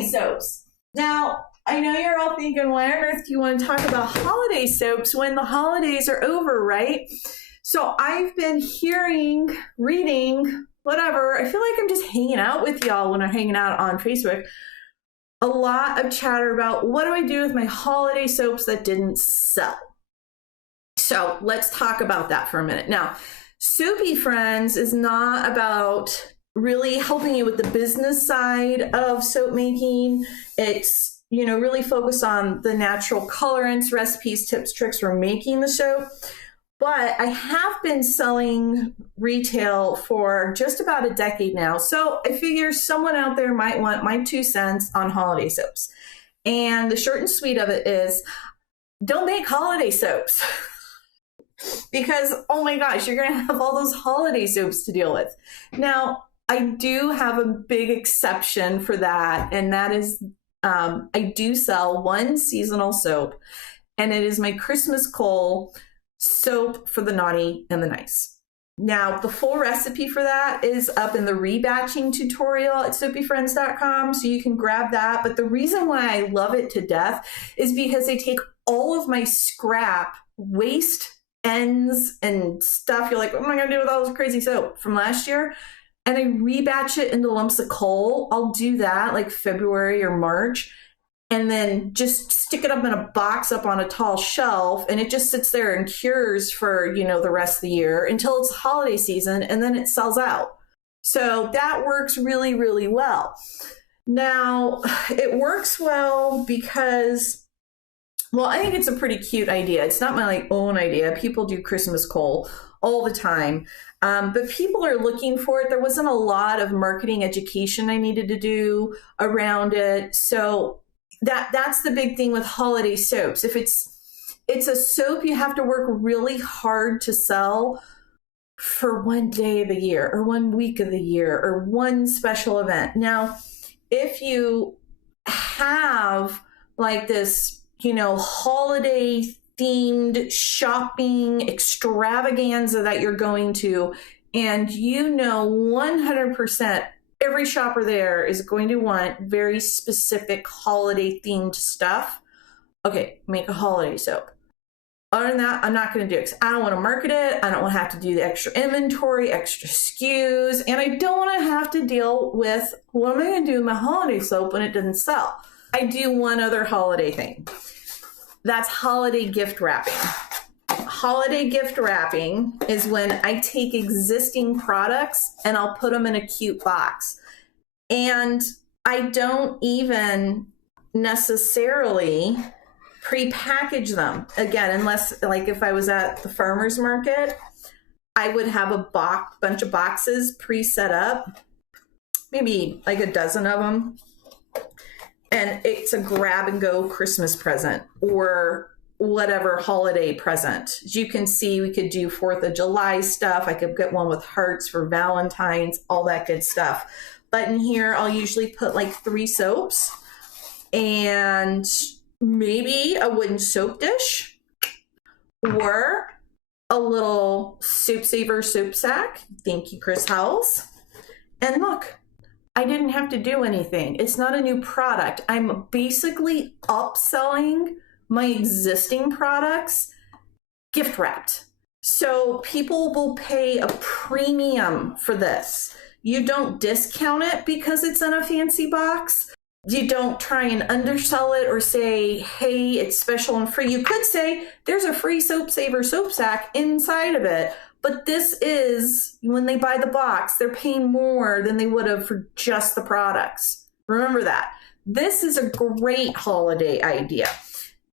holiday soaps. Now, I know you're all thinking, why on earth do you want to talk about holiday soaps when the holidays are over, right? So I've been hearing, reading, whatever. I feel like I'm just hanging out with y'all when I'm hanging out on Facebook. A lot of chatter about what do I do with my holiday soaps that didn't sell. So let's talk about that for a minute. Now, Soapy Friends is not about really helping you with the business side of soap making. It's, you know, really focused on the natural colorants, recipes, tips, tricks for making the soap. But I have been selling retail for just about a decade now. So I figure someone out there might want my 2 cents on holiday soaps. And the short and sweet of it is, don't make holiday soaps. Because, oh my gosh, you're going to have all those holiday soaps to deal with. Now, I do have a big exception for that. And that is, I do sell one seasonal soap. And it is my Christmas Coal soap for the naughty and the nice. Now, the full recipe for that is up in the rebatching tutorial at soapyfriends.com, so you can grab that. But the reason why I love it to death is because I take all of my scrap, waste, ends, and stuff. You're like, what am I going to do with all this crazy soap from last year? And I rebatch it into lumps of coal. I'll do that like February or March. And then just stick it up in a box up on a tall shelf, and it just sits there and cures for, you know, the rest of the year until it's holiday season, and then it sells out. So that works really, really well. Now, it works well because, well, I think it's a pretty cute idea. It's not my like own idea. People do Christmas Coal all the time. But people are looking for it. There wasn't a lot of marketing education I needed to do around it. So that's the big thing with holiday soaps. If it's a soap you have to work really hard to sell for one day of the year or 1 week of the year or one special event. Now, if you have like this, you know, holiday themed shopping extravaganza that you're going to, and you know 100% every shopper there is going to want very specific holiday themed stuff. Okay, make a holiday soap. Other than that, I'm not going to do it because I don't want to market it. I don't want to have to do the extra inventory, extra SKUs, and I don't want to have to deal with what am I going to do with my holiday soap when it doesn't sell. I do one other holiday thing. That's holiday gift wrapping. Holiday gift wrapping is when I take existing products and I'll put them in a cute box. And I don't even necessarily pre-package them. Again, unless like if I was at the farmer's market, I would have a bunch of boxes pre-set up, maybe like a dozen of them. And it's a grab and go Christmas present or whatever holiday present. As you can see, we could do 4th of July stuff. I could get one with hearts for Valentine's, all that good stuff. But in here, I'll usually put like 3 soaps and maybe a wooden soap dish or a little Soap Saver soap sack. Thank you, Chris Howells. And look, I didn't have to do anything. It's not a new product. I'm basically upselling my existing products gift wrapped. So people will pay a premium for this. You don't discount it because it's in a fancy box. You don't try and undersell it or say, hey, it's special and free. You could say there's a free Soap Saver soap sack inside of it. But this is, when they buy the box, they're paying more than they would have for just the products. Remember that. This is a great holiday idea.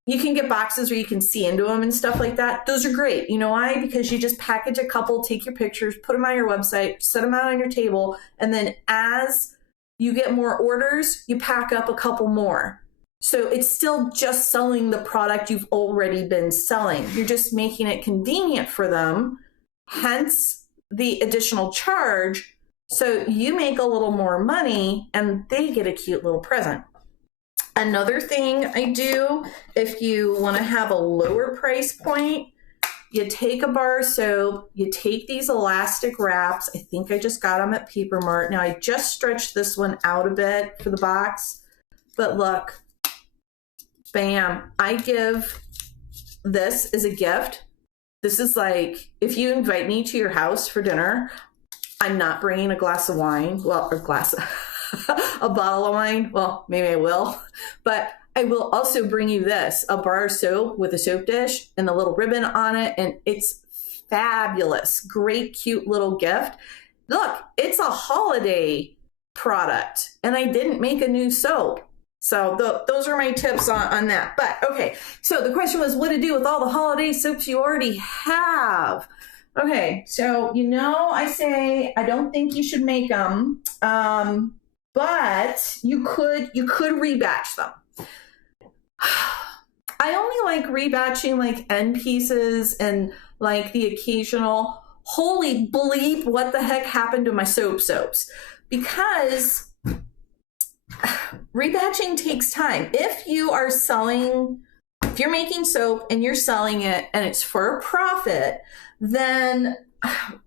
You can get boxes where you can see into them and stuff like that. Those are great. You know why? Because you just package a couple, take your pictures, put them on your website, set them out on your table, and then as you get more orders, you pack up a couple more. So it's still just selling the product you've already been selling. You're just making it convenient for them, hence the additional charge. So you make a little more money and they get a cute little present. Another thing I do, if you want to have a lower price point, you take a bar of soap, you take these elastic wraps. I think I just got them at Paper Mart. Now I just stretched this one out a bit for the box. But look, bam, I give this as a gift. This is like, if you invite me to your house for dinner, I'm not bringing a glass of wine. Well, a glass, a bottle of wine. Well, maybe I will, but I will also bring you this, a bar of soap with a soap dish and a little ribbon on it. And it's fabulous. Great, cute little gift. Look, it's a holiday product and I didn't make a new soap. So those are my tips on that. But okay, so the question was what to do with all the holiday soaps you already have. Okay, so I say I don't think you should make them, but you could rebatch them. I only like rebatching like end pieces and like the occasional holy bleep, what the heck happened to my soaps? Because rebatching takes time. If you're making soap and you're selling it and it's for a profit, then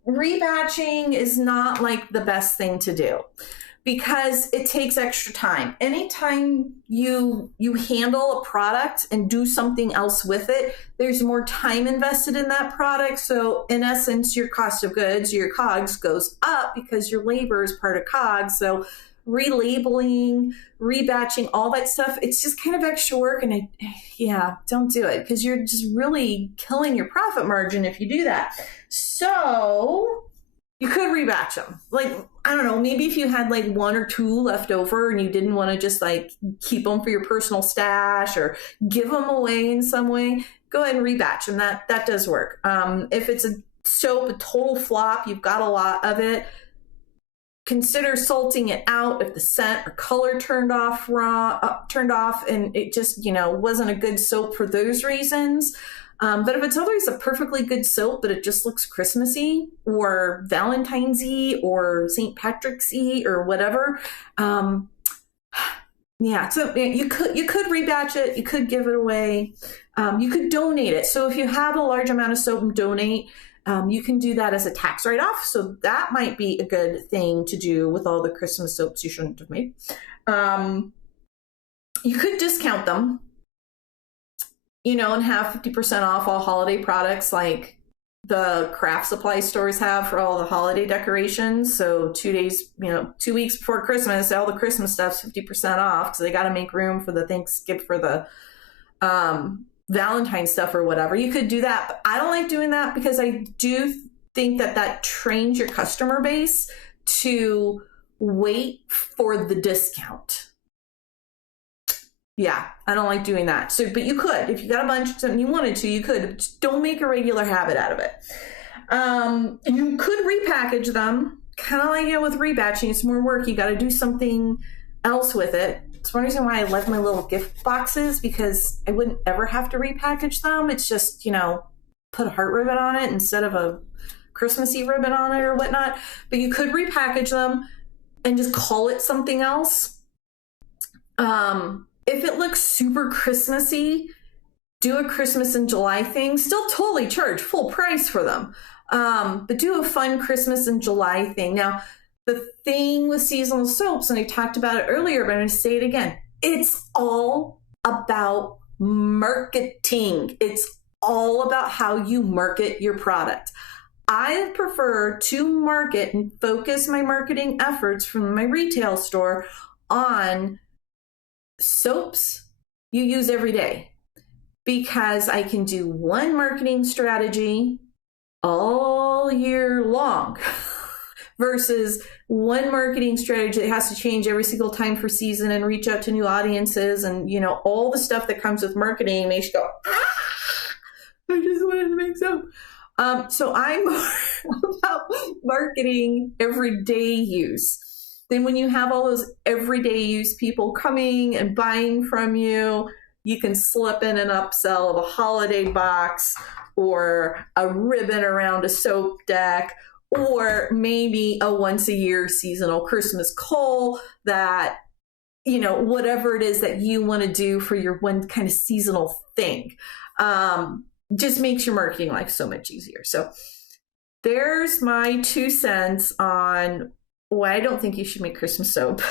rebatching is not like the best thing to do because it takes extra time. Anytime you handle a product and do something else with it, there's more time invested in that product. So in essence, your cost of goods, your COGS goes up because your labor is part of COGS. So relabeling, rebatching, all that stuff, it's just kind of extra work. And don't do it because you're just really killing your profit margin if you do that. So you could rebatch them. Like, I don't know, maybe if you had like 1 or 2 left over and you didn't want to just like keep them for your personal stash or give them away in some way, go ahead and rebatch them. That does work. If it's a soap, a total flop, you've got a lot of it, consider salting it out if the scent or color turned off and it just, wasn't a good soap for those reasons. But if it's otherwise a perfectly good soap, but it just looks Christmassy or Valentine's-y or St. Patrick's-y or whatever, so you could rebatch it, you could give it away, you could donate it. So if you have a large amount of soap and donate, you can do that as a tax write-off. So that might be a good thing to do with all the Christmas soaps you shouldn't have made. You could discount them, and have 50% off all holiday products like the craft supply stores have for all the holiday decorations. So 2 days, 2 weeks before Christmas, all the Christmas stuff's 50% off because they got to make room for the Thanksgiving, for the Valentine's stuff or whatever. You could do that, but I don't like doing that because I do think that trains your customer base to wait for the discount. Yeah, I don't like doing that. So, but you could, if you got a bunch of something you wanted to, you could. Just don't make a regular habit out of it. You could repackage them, kind of like with rebatching. It's more work. You got to do something else with it. It's one reason why I love my little gift boxes, because I wouldn't ever have to repackage them. It's just, put a heart ribbon on it instead of a Christmassy ribbon on it or whatnot. But you could repackage them and just call it something else. If it looks super Christmassy, do a Christmas in July thing. Still totally charge full price for them. But do a fun Christmas in July thing. Now, the thing with seasonal soaps, and I talked about it earlier, but I'm going to say it again. It's all about marketing. It's all about how you market your product. I prefer to market and focus my marketing efforts from my retail store on soaps you use every day, because I can do one marketing strategy all year long versus one marketing strategy that has to change every single time for season and reach out to new audiences and all the stuff that comes with marketing makes you go, I just wanted to make soap. So I'm about marketing everyday use. Then when you have all those everyday use people coming and buying from you, you can slip in an upsell of a holiday box or a ribbon around a soap deck, or maybe a once a year seasonal Christmas cull that, whatever it is that you want to do for your one kind of seasonal thing, just makes your marketing life so much easier. So there's my 2 cents on why I don't think you should make Christmas soap.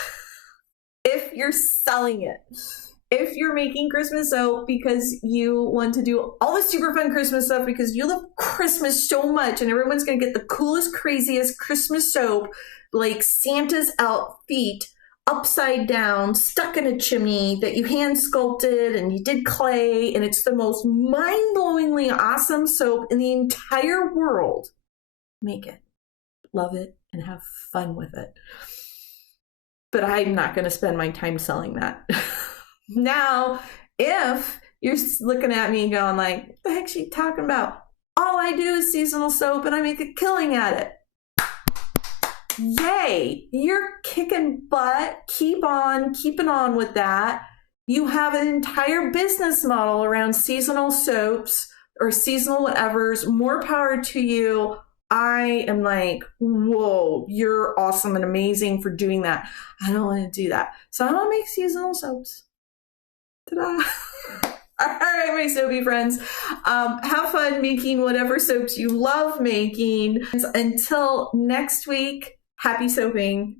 If if you're selling it. If you're making Christmas soap because you want to do all the super fun Christmas stuff because you love Christmas so much and everyone's going to get the coolest, craziest Christmas soap, like Santa's feet upside down, stuck in a chimney that you hand sculpted and you did clay, and it's the most mind-blowingly awesome soap in the entire world, make it, love it, and have fun with it. But I'm not going to spend my time selling that. Now, if you're looking at me going like, what the heck's she talking about? All I do is seasonal soap and I make a killing at it. Yay, you're kicking butt. Keep on keeping on with that. You have an entire business model around seasonal soaps or seasonal whatevers. More power to you. I am like, whoa, you're awesome and amazing for doing that. I don't want to do that. So I don't make seasonal soaps. Ta-da. All right, my soapy friends. Have fun making whatever soaps you love making. Until next week, happy soaping.